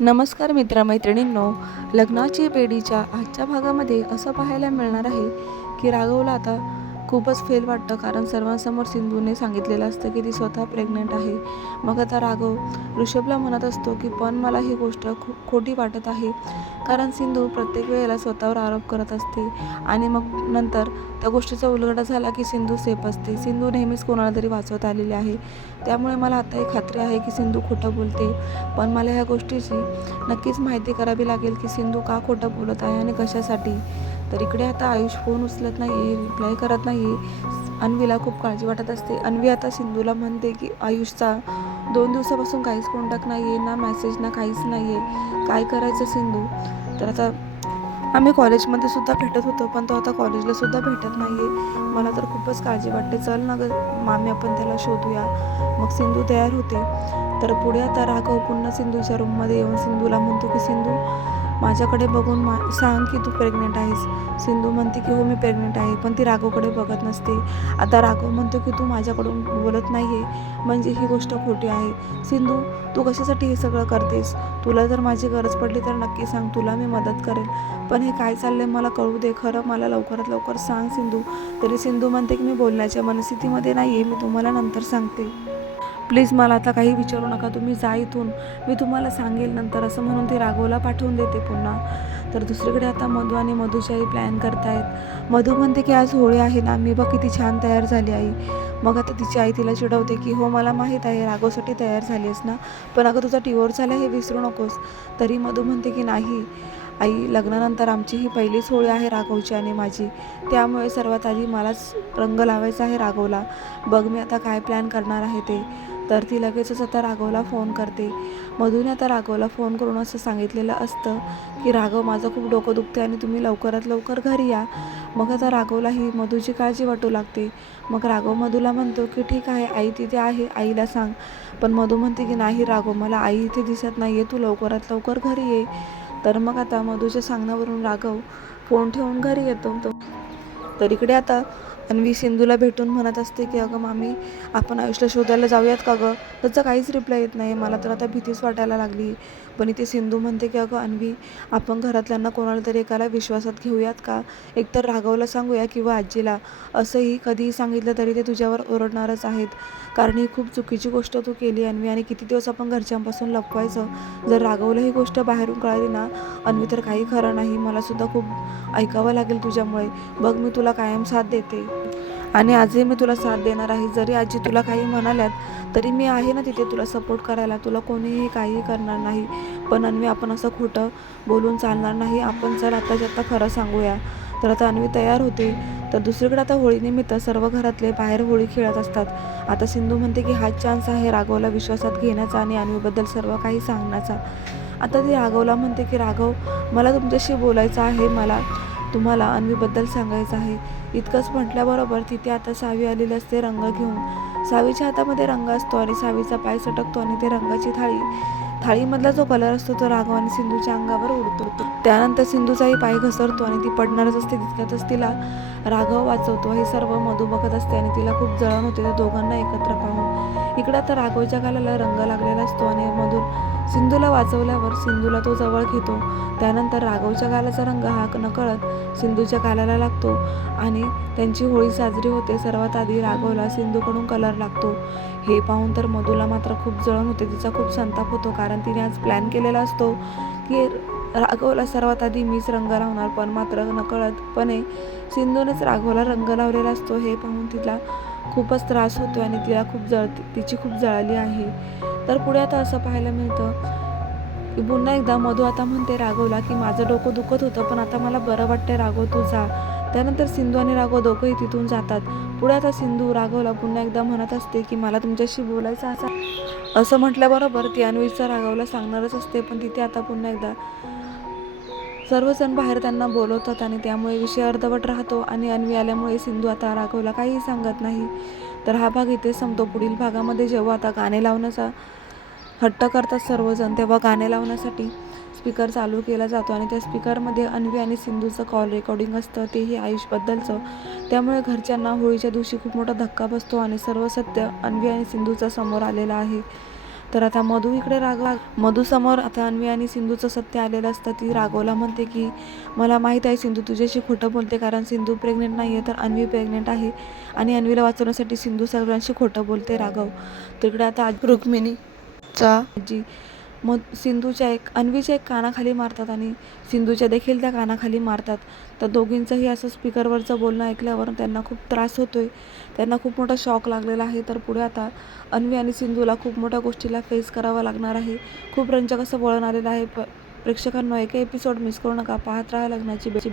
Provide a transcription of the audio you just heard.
नमस्कार मित्रमैत्रिणींनो लग्नाची बेडीच्या आजच्या भागामध्ये असं पाहायला मिळणार आहे की राघवला आता खूपच फेल वाटतं. कारण सर्वांसमोर सिंधूने सांगितलेलं असतं की ती स्वतः प्रेग्नंट आहे. मग आता राघव ऋषभला म्हणत असतो की पण मला ही गोष्ट खूप खोटी वाटत आहे. कारण सिंधू प्रत्येक वेळेला स्वतःवर आरोप करत असते. आणि मग नंतर त्या गोष्टीचा उलगडा झाला की सिंधू सेफ असते. सिंधू नेहमीच कोणाला तरी वाचवत आलेली आहे. त्यामुळे मला आता एक खात्री आहे की सिंधू खोटं बोलते. पण मला ह्या गोष्टीची नक्कीच माहिती करावी लागेल की सिंधू का खोटं बोलत आहे आणि कशासाठी. तर इकडे आता आयुष फोन उचलत नाही रिप्लाय करत नाही अन्वीला खूप काळजी वाटत असते. अन्वी आता सिंधूला म्हणते की आयुषचा दोन दिवसापासून काहीच कॉन्टॅक्ट नाही आहे ना मेसेज ना काहीच नाही आहे काय करायचं सिंधू? तर आता आम्ही कॉलेजमध्ये सुद्धा भेटत होतो पण तो आता कॉलेजला सुद्धा भेटत नाही आहे मला तर खूपच काळजी वाटते. चल ना ग मामी आपण त्याला शोधूया. मग सिंधू तयार होते. तर पुढे आता राघव पुन्हा सिंधूच्या रूममध्ये येऊन सिंधूला म्हणतो की सिंधू माझ्याकडे बघून मा सांग की तू प्रेग्नेंट आहेस. सिंधू म्हणते की हो मी प्रेग्नेंट आहे पण ती राघवकडे बघत नसते. आता राघव म्हणतो की तू माझ्याकडून बोलत नाही आहे म्हणजे ही गोष्ट खोटी आहे. सिंधू तू कशासाठी हे सगळं करतेस? तुला जर माझी गरज पडली तर नक्की सांग तुला मी मदत करेल पण हे काय चाललं आहे मला कळू दे खरं मला लवकरात लवकर सांग सिंधू. तरी सिंधू म्हणते की मी बोलण्याच्या मनस्थितीमध्ये नाही आहे मी तुम्हाला नंतर सांगते. प्लीज मला आता काही विचारू नका तुम्ही जा इथून. मी तुम्हाला सांगेल नंतर असं म्हणून ती राघवला पाठवून देते पुन्हा. तर दुसरीकडे आता मधू आणि मधुशाही प्लॅन करतायत. मधू म्हणते की आज होळी आहे ना मी बघ किती छान तयार झाली आई. मग आता तिची आई तिला चिडवते की हो मला माहीत आहे राघवसाठी तयार झाली आहेस ना पण अगं तुझा डिवोर्स झाला हे विसरू नकोस. तरी मधू म्हणते की नाही आई लग्नानंतर आमची ही पहिलीच होळी आहे राघवची आणि माझी. त्यामुळे सर्वात आधी मलाच रंग लावायचा आहे राघवला. बघ मी आता काय प्लॅन करणार आहे ते. तर ती लगेचच आता राघवला फोन करते. मधूने आता राघवला फोन करून असं सांगितलेलं असतं की राघव माझं खूप डोकं दुखते आणि तुम्ही लवकरात लवकर घरी या. मग आता राघवला ही मधूची काळजी वाटू लागते. मग राघव मधूला म्हणतो की ठीक आहे आई तिथे आहे आईला सांग. पण मधू म्हणते की नाही राघव मला आई इथे दिसत नाही आहे तू लवकरात लवकर घरी ये. तर मग आता मधूच्या सांगण्यावरून राघव फोन ठेवून घरी येतो. तो तर इकडे आता अन्वी सिंधूला भेटून म्हणत असते की अगं मामी आपण आयुषला शोधायला जाऊयात का गं? त्याचा काहीच रिप्लाय येत नाही. मला तर आता भीतीच वाटायला लागली. पण इथे सिंधू म्हणते की अगं अन्वी आपण घरातल्यांना कोणाला तरी एकाला विश्वासात घेऊयात का? एकतर राघवला सांगूया किंवा आजीला. असंही कधीही सांगितलं तरी ते तुझ्यावर ओरडणारच आहेत. कारण ही खूप चुकीची गोष्ट तू केली अन्वी आणि किती दिवस आपण घरच्यांपासून लपवायचं? जर रागवलं ही गोष्ट बाहेरून कळाली ना अन्वी तर काही खरं नाही. मलासुद्धा खूप ऐकावं लागेल तुझ्यामुळे. बघ मी तुला कायम साथ देते. आणि आजही मी तुला साथ देणार आहे. जरी आजी तुला काही म्हणाल्यात तरी मी आहे ना तिथे तुला सपोर्ट करायला. तुला कोणीही काहीही करणार नाही. पण अन्वी आपण असं खोटं बोलून चालणार नाही. आपण चल आत्ताच्या आत्ता खरं सांगूया तर आता अन्वी तयार होते. तर दुसरीकडे आता होळीनिमित्त सर्व घरातले बाहेर होळी खेळत असतात. आता सिंधू म्हणते की हा चान्स आहे राघवला विश्वासात घेण्याचा आणि अन्वीबद्दल सर्व काही सांगण्याचा. आता ती राघवला म्हणते की राघव मला तुमच्याशी बोलायचं आहे. मला तुम्हाला अन्वीबद्दल सांगायचं आहे. इतकंच म्हटल्याबरोबर तिथे आता सावी आलेली असते रंग घेऊन. सावीच्या हातामध्ये रंग असतो आणि सावीचा पाय सटकतो आणि ते रंगाची थाळी थाळीमधला जो कलर असतो तो राघव आणि सिंधूच्या अंगावर उडतो त्यानंतर सिंधूचाही पाय घसरतो आणि ती पडणारच असते तितक्यातच तिला राघव वाचवतो. हे सर्व मधू बघत असते आणि तिला खूप जळण होते. त्या दोघांना एकत्र पाहून. इकडं आता राघवच्या गालाला रंग लागलेला असतो आणि मधून सिंधूला वाचवल्यावर सिंधूला तो जवळ घेतो. त्यानंतर राघवच्या गालाचा रंग हा नकळत सिंधूच्या गालाला लागतो आणि त्यांची होळी साजरी होते. सर्वात आधी राघवला सिंधूकडून कलर लागतो. हे पाहून तर मधूला मात्र खूप जळण होते. तिचा खूप संताप होतो कारण तिने आज प्लॅन केलेला असतो की राघवला सर्वात आधी मीच रंग लावणार पण मात्र नकळतपणे सिंधूनेच राघवला रंग लावलेला असतो. हे पाहून तिला खूपच त्रास होतो आणि तिला खूप जळ तिची खूप जळाली आहे. तर पुढे आता असं पाहायला मिळतं. की पुन्हा एकदा मधू आता म्हणते राघवला की माझं डोकं दुखत होतं पण आता मला बरं वाटतं राघव तू जा. त्यानंतर सिंधू आणि राघव दोघंही तिथून जातात. पुढे आता सिंधू राघवला पुन्हा एकदा म्हणत असते की मला तुमच्याशी बोलायचं असं असं म्हटल्याबरोबर ती अन्वीचा राघवला सांगणारच असते पण तिथे आता पुन्हा एकदा सर्वजण बाहेर त्यांना बोलवतात आणि त्यामुळे विषय अर्धवट राहतो आणि अन्वी आल्यामुळे सिंधू आता राघवला काहीही सांगत नाही. तर हा भाग इथे संपतो. पुढील भागामध्ये जेव्हा आता गाणे लावण्याचा हट्ट करतात सर्वजण तेव्हा गाणे लावण्यासाठी स्पीकर चालू केला जातो आणि त्या स्पीकरमध्ये अन्वी आणि सिंधूचं कॉल रेकॉर्डिंग असतं तेही आयुषबद्दलचं त्यामुळे घरच्यांना होळीच्या दिवशी खूप मोठा धक्का बसतो आणि सर्व सत्य अन्वी आणि सिंधूचा समोर आलेला आहे. तर आता मधू इकडे रागव. मधू समोर आता अन्वी आणि सिंधूचं सत्य आलेलं असतं. ती राघवला म्हणते की मला माहीत आहे सिंधू तुझ्याशी खोटं बोलते कारण सिंधू प्रेग्नेंट नाही आहे तर अन्वी प्रेग्नेंट आहे आणि अन्वीला वाचवण्यासाठी सिंधू सर्वांशी खोटं बोलते राघव. तिकडे आता आज रुक्मिणीचा जी मग सिंधूच्या एक अन्वीच्या एक कानाखाली मारतात आणि सिंधूच्या देखील त्या कानाखाली मारतात. तर दोघींचंही असं स्पीकरवरचं बोलणं ऐकल्यावर त्यांना खूप त्रास होतो आहे त्यांना खूप मोठा शॉक लागलेला आहे. तर पुढे आता अन्वी आणि सिंधूला खूप मोठ्या गोष्टीला फेस करावं लागणार आहे. खूप रंजक असं वळण आलेलं आहे. प प्रेक्षकांना एक एपिसोड मिस करू नका. पाहत राहा लग्नाची बेची